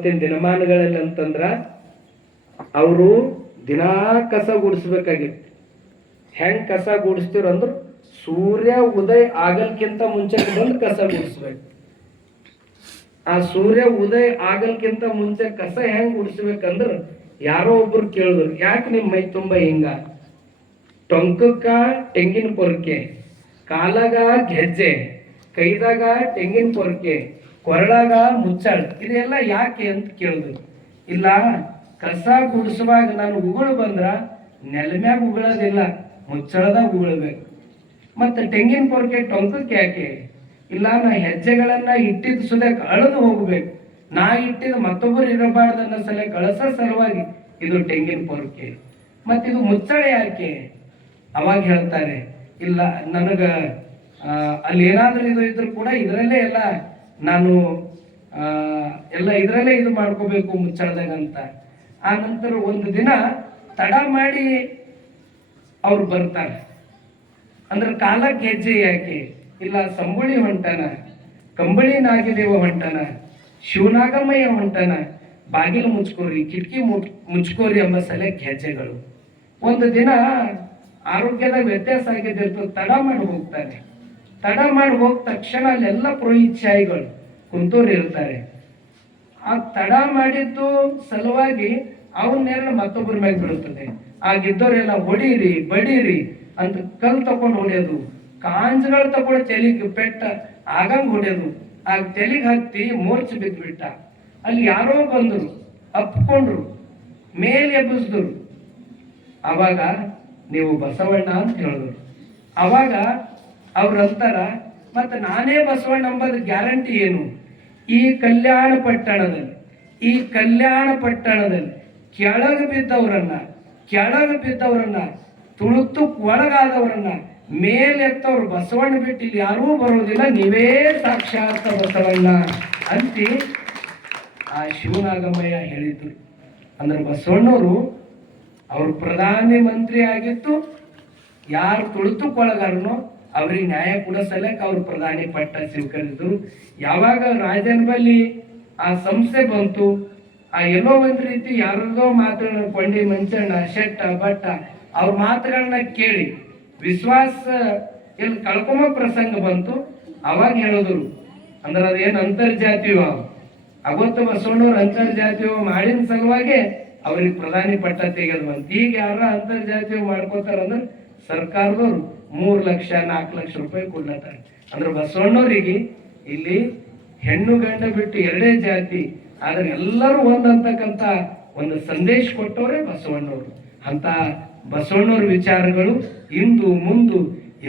ಇವತ್ತಿನ ದಿನಮಾನಗಳಲ್ಲಿ ಅಂತಂದ್ರ ಅವರು ದಿನಾ ಕಸ ಗುಡಿಸ್ಬೇಕಾಗಿತ್ತು. ಹೆಂಗೆ ಕಸ ಗುಡಿಸ್ತೀರಂದ್ರೆ ಸೂರ್ಯ ಉದಯ ಆಗಲ್ಕಿಂತ ಮುಂಚೆ ಬಂದು ಕಸ ಗುಡಿಸ್ಬೇಕು. ಆ ಸೂರ್ಯ ಉದಯ ಆಗಲ್ಕಿಂತ ಮುಂಚೆ ಕಸ ಹೆಂಗ್ ಗುಡಿಸ್ಬೇಕಂದ್ರ ಯಾರೋ ಒಬ್ರು ಕೇಳಿದ್ರು, ಯಾಕೆ ನಿಮ್ಮ ಮೈ ತುಂಬ ಹಿಂಗ? ಟೊಂಕಕ್ಕ ತೆಂಗಿನ ಪೊರ್ಕೆ, ಕಾಲಾಗ ಗೆಜ್ಜೆ ಕೈದಾಗ ತೆಂಗಿನ ಪೊರ್ಕೆ, ಕೊರಳಾಗ ಮುಚ್ಚಳ, ಇದೆಲ್ಲ ಯಾಕೆ ಅಂತ ಕೇಳಿದ್ರು. ಇಲ್ಲ, ಕಸ ಗುಡಿಸುವಾಗ ನಾನು ಉಗುಳು ಬಂದ್ರ ನೆಲ ಮ್ಯಾಗ ಉಗುಳೋದಿಲ್ಲ, ಮುಚ್ಚಳದಾಗ ಉಗುಳ್ಬೇಕು. ಮತ್ತೆ ತೆಂಗಿನ ಪೊರ್ಕೆ ಟೊಂಕಕ್ಕೆ ಯಾಕೆ? ಇಲ್ಲ, ನಾ ಹೆಜ್ಜೆಗಳನ್ನ ಇಟ್ಟಿದ್ದ ಸುದೆ ಕಳೆದು ಹೋಗ್ಬೇಕು. ನಾ ಇಟ್ಟಿದ ಮತ್ತೊಬ್ಬರು ಇರಬಾರ್ದು ಅನ್ನೋ ಸಲ ಕಳಸ ಸಲುವಾಗಿ ಇದು ತೆಂಗಿನ ಪೊರ್ಕೆ. ಮತ್ತಿದು ಮುಚ್ಚಳ ಯಾಕೆ? ಅವಾಗ ಹೇಳ್ತಾರೆ, ಇಲ್ಲ, ನನಗ ಅಲ್ಲಿ ಏನಾದ್ರೂ ಇದು ಇದ್ರು ಕೂಡ ಇದರಲ್ಲೇ ಎಲ್ಲ ನಾನು ಎಲ್ಲ ಇದರಲ್ಲೇ ಇದು ಮಾಡ್ಕೋಬೇಕು ಮುಚ್ಚಳದಾಗ ಅಂತ ಆ ನಂತರ ಒಂದು ದಿನ ತಡ ಮಾಡಿ ಅವ್ರು ಬರ್ತಾರೆ. ಅಂದ್ರೆ ಕಾಲಕ್ಕೆ ಹೆಜ್ಜೆ ಯಾಕೆ? ಇಲ್ಲ ಸಂಬುಳಿ ಹೊಂಟನ ಕಂಬಳಿ ನಾಗಿದೇವ ಹೊಂಟನ, ಶಿವನಾಗಮಯ್ಯ ಹೊಂಟನ, ಬಾಗಿಲು ಮುಚ್ಕೋರಿ, ಕಿಟಕಿ ಮುಚ್ ಮುಚ್ಕೋರಿ ಎಂಬ ಸಲಹೆ ಹೆಜ್ಜೆಗಳು ಒಂದು ದಿನ ಆರೋಗ್ಯದ ವ್ಯತ್ಯಾಸ ಆಗಿದ್ದಿರ್ತದೆ ತಡ ಮಾಡಿ ಹೋಗ್ತಾರೆ ತಡ ಮಾಡಿ ಹೋದ ತಕ್ಷಣ ಅಲ್ಲೆಲ್ಲ ಪುರೋಹಿತ್ಯಾಯಿಗಳು ಕುಂತೂರು ಇರ್ತಾರೆ. ಆ ತಡ ಮಾಡಿದ್ದು ಸಲುವಾಗಿ ಅವನ್ನೆಲ್ಲ ಮತ್ತೊಬ್ಬರ ಮೇಲೆ ಬೀಳುತ್ತದೆ ಆಗಿದ್ದವರೆಲ್ಲ ಹೊಡೀರಿ, ಬಡೀರಿ ಅಂತ ಕಲ್ ತಕೊಂಡು ಹೊಡೆಯೋದು. ಕಾಂಜ್ಗಳು ತಗೊಂಡು ತೆಲಿಗೆ ಪೆಟ್ಟ ಆಗಂಗ್ ಹೊಡೆಯೋದು. ಆ ತೆಲಿಗೆ ಹತ್ತಿ ಮೂರ್ಛೆ ಬಿದ್ದುಬಿಟ್ಟ ಅಲ್ಲಿ ಯಾರೋ ಬಂದರು, ಅಪ್ಕೊಂಡ್ರು, ಮೇಲೆ ಎಬ್ಬಿಸಿದ್ರು. ಅವಾಗ ನೀವು ಬಸವಣ್ಣ ಅಂತ ಹೇಳಿದ್ರು. ಅವಾಗ ಅವ್ರ ಅಂತಾರ, ಮತ್ತೆ ನಾನೇ ಬಸವಣ್ಣ ಅಂಬದು ಗ್ಯಾರಂಟಿ ಏನು? ಈ ಕಲ್ಯಾಣ ಪಟ್ಟಣದಲ್ಲಿ, ಈ ಕಲ್ಯಾಣ ಪಟ್ಟಣದಲ್ಲಿ ಕೆಳಗೆ ಬಿದ್ದವರನ್ನ ಕೆಳಗೆ ಬಿದ್ದವರನ್ನ ತುಳುತು ಒಳಗಾದವರನ್ನ ಮೇಲೆತ್ತವ್ರು ಬಸವಣ್ಣ ಬಿಟ್ಟು ಇಲ್ಲಿ ಯಾರೂ ಬರೋದಿಲ್ಲ, ನೀವೇ ಸಾಕ್ಷಾತ್ ಬಸವಣ್ಣ. ಅಂತಿ ಆ ಶಿವನಾಗಮಯ್ಯ ಹೇಳಿದ್ರು ಅಂದ್ರೆ ಬಸವಣ್ಣವರು ಅವರು ಪ್ರಧಾನಿ ಮಂತ್ರಿ ಆಗಿತ್ತು ಯಾರು ತುಳಿತುಕೊಳಗಾರನೋ ಅವ್ರಿಗೆ ನ್ಯಾಯ ಕೊಡಿಸಲಕ್ಕೆ ಅವ್ರು ಪ್ರಧಾನಿ ಪಟ್ಟ ಸ್ವೀಕರಿಸಿದ್ರು. ಯಾವಾಗ ರಾಜನ ಬಳಿ ಆ ಸಂಸ್ಥೆ ಬಂತು, ಆ ಎಲ್ಲೋ ಒಂದ್ ರೀತಿ ಯಾರಿಗೋ ಮಾತುಗಳನ್ನ ಕೊಂಡಿ ಮಂಚಣ್ಣ, ಶೆಟ್ಟ, ಭಟ್ಟ ಅವ್ರ ಮಾತುಗಳನ್ನ ಕೇಳಿ ವಿಶ್ವಾಸ ಎಲ್ಲಿ ಕಳ್ಕೊಂಬ ಪ್ರಸಂಗ ಬಂತು. ಅವಾಗ ಹೇಳಿದ್ರು, ಅಂದ್ರೆ ಅದೇನು ಅಂತರ್ಜಾತಿ ಅವತ್ತು ಬಸವಣ್ಣವ್ರು ಅಂತರ್ಜಾತಿಯೋ ಮಾಡಿದ ಸಲುವಾಗೆ ಅವ್ರಿಗೆ ಪ್ರಧಾನಿ ಪಟ್ಟ ತೆಗೆದು ಬಂತು. ಈಗ ಯಾರ ಅಂತರ್ಜಾತೀಯ ಮಾಡ್ಕೋತಾರಂದ್ರೆ ಸರ್ಕಾರದವ್ರು ಮೂರು ಲಕ್ಷ, ನಾಲ್ಕು ಲಕ್ಷ ರೂಪಾಯಿ ಕೊಡ್ಲತ್ತಾರೆ. ಅಂದ್ರೆ ಬಸವಣ್ಣವ್ರಿಗೆ ಇಲ್ಲಿ ಹೆಣ್ಣು ಗಂಡ ಬಿಟ್ಟು ಎರಡೇ ಜಾತಿ, ಆದ್ರೆ ಎಲ್ಲರೂ ಒಂದಂತಕ್ಕಂಥ ಒಂದು ಸಂದೇಶ ಕೊಟ್ಟವರೇ ಬಸವಣ್ಣವರು. ಅಂತ ಬಸವಣ್ಣವ್ರ ವಿಚಾರಗಳು ಇಂದು, ಮುಂದು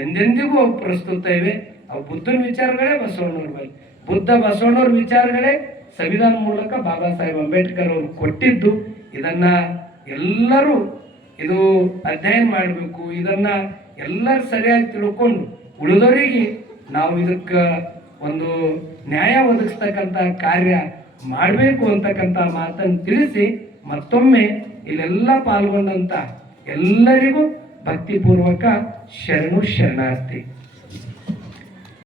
ಎಂದೆಂದಿಗೂ ಅವು ಪ್ರಸ್ತುತ ಇವೆ. ಅವು ಬುದ್ಧನ ವಿಚಾರಗಳೇ ಬಸವಣ್ಣವ್ರ ಬಳಿ ಬುದ್ಧ ಬಸವಣ್ಣವ್ರ ವಿಚಾರಗಳೇ ಸಂವಿಧಾನ ಮೂಲಕ ಬಾಬಾ ಸಾಹೇಬ್ ಅಂಬೇಡ್ಕರ್ ಅವರು ಕೊಟ್ಟಿದ್ದು. ಇದನ್ನ ಎಲ್ಲರೂ ಇದು ಅಧ್ಯಯನ ಮಾಡಬೇಕು, ಇದನ್ನ ಎಲ್ಲರೂ ಸರಿಯಾಗಿ ತಿಳ್ಕೊಂಡು ಉಳಿದವರಿಗೆ ನಾವು ಇದಕ್ಕ ಒಂದು ನ್ಯಾಯ ಒದಗಿಸ್ತಕ್ಕಂಥ ಕಾರ್ಯ ಮಾಡಬೇಕು ಅಂತಕ್ಕಂಥ ಮಾತನ್ನು ತಿಳಿಸಿ ಮತ್ತೊಮ್ಮೆ ಇಲ್ಲೆಲ್ಲ ಪಾಲ್ಗೊಂಡಂತ ಎಲ್ಲರಿಗೂ ಭಕ್ತಿಪೂರ್ವಕ ಶರಣು ಶರಣಾರ್ಥಿ.